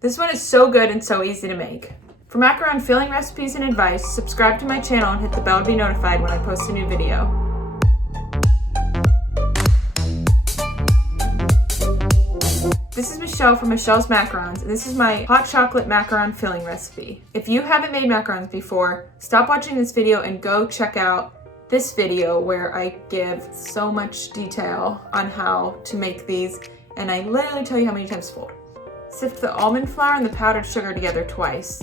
This one is so good and so easy to make. For macaron filling recipes and advice, subscribe to my channel and hit the bell to be notified when I post a new video. This is Michelle from Michelle's Macarons, and this is my hot chocolate macaron filling recipe. If you haven't made macarons before, stop watching this video and go check out this video where I give so much detail on how to make these, and I literally tell you how many times to fold. Sift the almond flour and the powdered sugar together twice.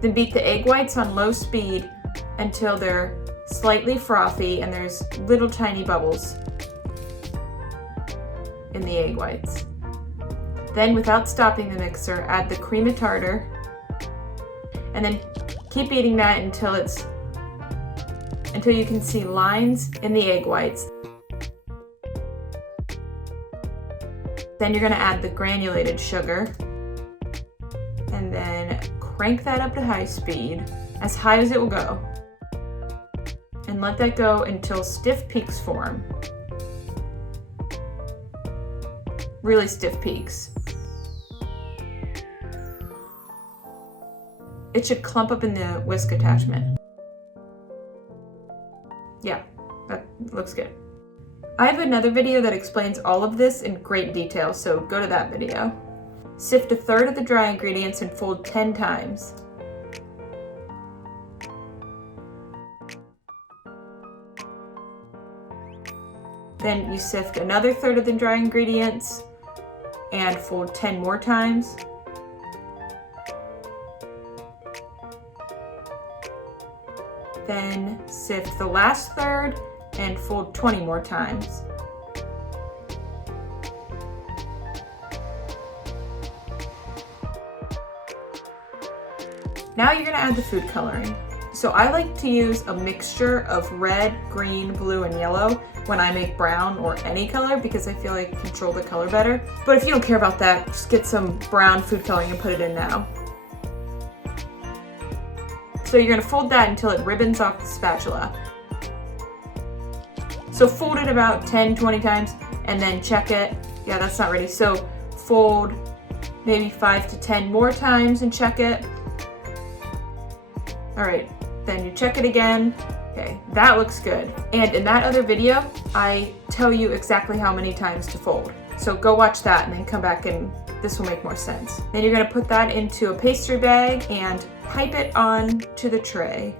Then beat the egg whites on low speed until they're slightly frothy and there's little tiny bubbles in the egg whites. Then, without stopping the mixer, add the cream of tartar and then keep beating that until you can see lines in the egg whites. Then you're going to add the granulated sugar and then crank that up to high speed, as high as it will go, and let that go until stiff peaks form. Really stiff peaks. It should clump up in the whisk attachment. Yeah, that looks good. I have another video that explains all of this in great detail, so go to that video. Sift a third of the dry ingredients and fold 10 times. Then you sift another third of the dry ingredients and fold 10 more times. Then sift the last third and fold 20 more times. Now you're gonna add the food coloring. So I like to use a mixture of red, green, blue, and yellow when I make brown or any color because I feel like I control the color better. But if you don't care about that, just get some brown food coloring and put it in now. So you're gonna fold that until it ribbons off the spatula. So fold it about 10, 20 times and then check it. Yeah, that's not ready. So fold maybe 5 to 10 more times and check it. All right, then you check it again. Okay, that looks good. And in that other video, I tell you exactly how many times to fold. So go watch that and then come back and this will make more sense. Then you're gonna put that into a pastry bag and pipe it on to the tray.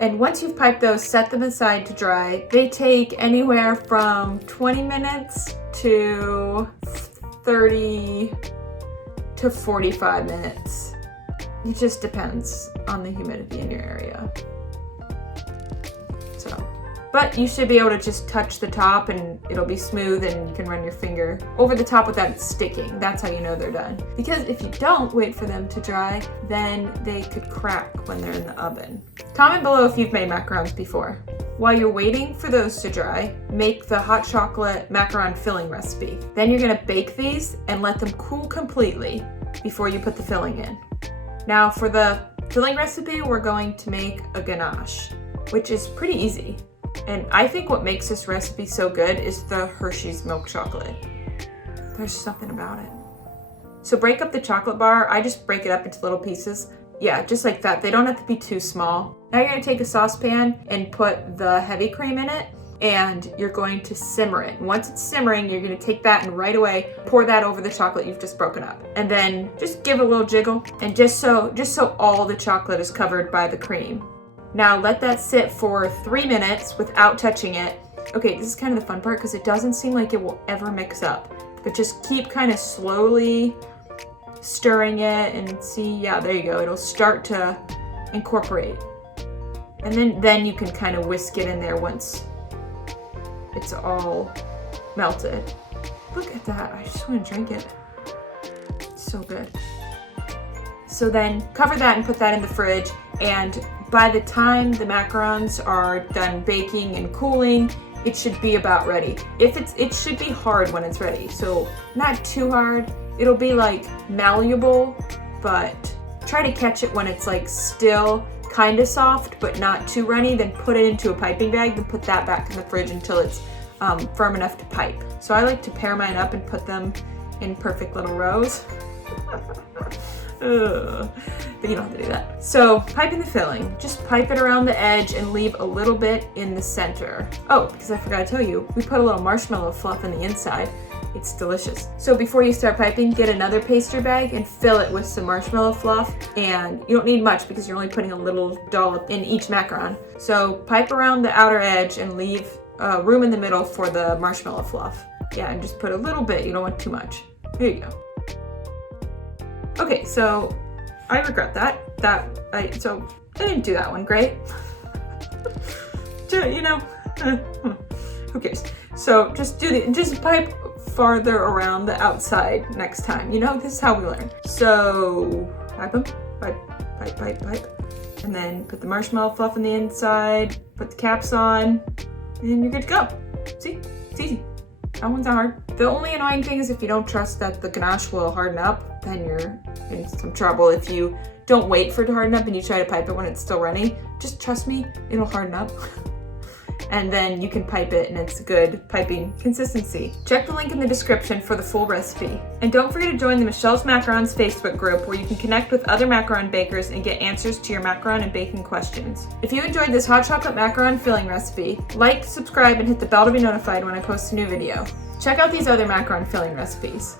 And once you've piped those, set them aside to dry. They take anywhere from 20 minutes to 30 to 45 minutes. It just depends on the humidity in your area. But you should be able to just touch the top and it'll be smooth and you can run your finger over the top without it sticking. That's how you know they're done. Because if you don't wait for them to dry, then they could crack when they're in the oven. Comment below if you've made macarons before. While you're waiting for those to dry, make the hot chocolate macaron filling recipe. Then you're gonna bake these and let them cool completely before you put the filling in. Now for the filling recipe, we're going to make a ganache, which is pretty easy. And I think what makes this recipe so good is the Hershey's milk chocolate. There's something about it. So break up the chocolate bar. I just break it up into little pieces. Yeah, just like that. They don't have to be too small. Now you're gonna take a saucepan and put the heavy cream in it and you're going to simmer it. Once it's simmering, you're gonna take that and right away pour that over the chocolate you've just broken up. And then just give it a little jiggle and just so all the chocolate is covered by the cream. Now let that sit for 3 minutes without touching it. Okay, this is kind of the fun part because it doesn't seem like it will ever mix up. But just keep kind of slowly stirring it and see, yeah, there you go. It'll start to incorporate. And then you can kind of whisk it in there once it's all melted. Look at that, I just want to drink it. It's so good. So then cover that and put that in the fridge, and by the time the macarons are done baking and cooling, it should be about ready. It should be hard when it's ready, so not too hard. It'll be like malleable, but try to catch it when it's like still kind of soft but not too runny. Then put it into a piping bag and put that back in the fridge until it's firm enough to pipe. So I like to pair mine up and put them in perfect little rows. But you don't have to do that. So piping the filling, just pipe it around the edge and leave a little bit in the center. Oh, because I forgot to tell you, we put a little marshmallow fluff in the inside. It's delicious. So before you start piping, get another pastry bag and fill it with some marshmallow fluff. And you don't need much because you're only putting a little dollop in each macaron. So pipe around the outer edge and leave room in the middle for the marshmallow fluff. Yeah, and just put a little bit, you don't want too much. Here you go. Okay, so I regret that. So I didn't do that one great. You know, who cares? So just pipe farther around the outside next time. You know, this is how we learn. So pipe them, pipe, and then put the marshmallow fluff in the inside. Put the caps on, and you're good to go. See, it's easy. That one's not hard. The only annoying thing is if you don't trust that the ganache will harden up, then you're in some trouble. If you don't wait for it to harden up and you try to pipe it when it's still running, just trust me, it'll harden up. And then you can pipe it and it's good piping consistency. Check the link in the description for the full recipe. And don't forget to join the Michelle's Macarons Facebook group where you can connect with other macaron bakers and get answers to your macaron and baking questions. If you enjoyed this hot chocolate macaron filling recipe, like, subscribe, and hit the bell to be notified when I post a new video. Check out these other macaron filling recipes.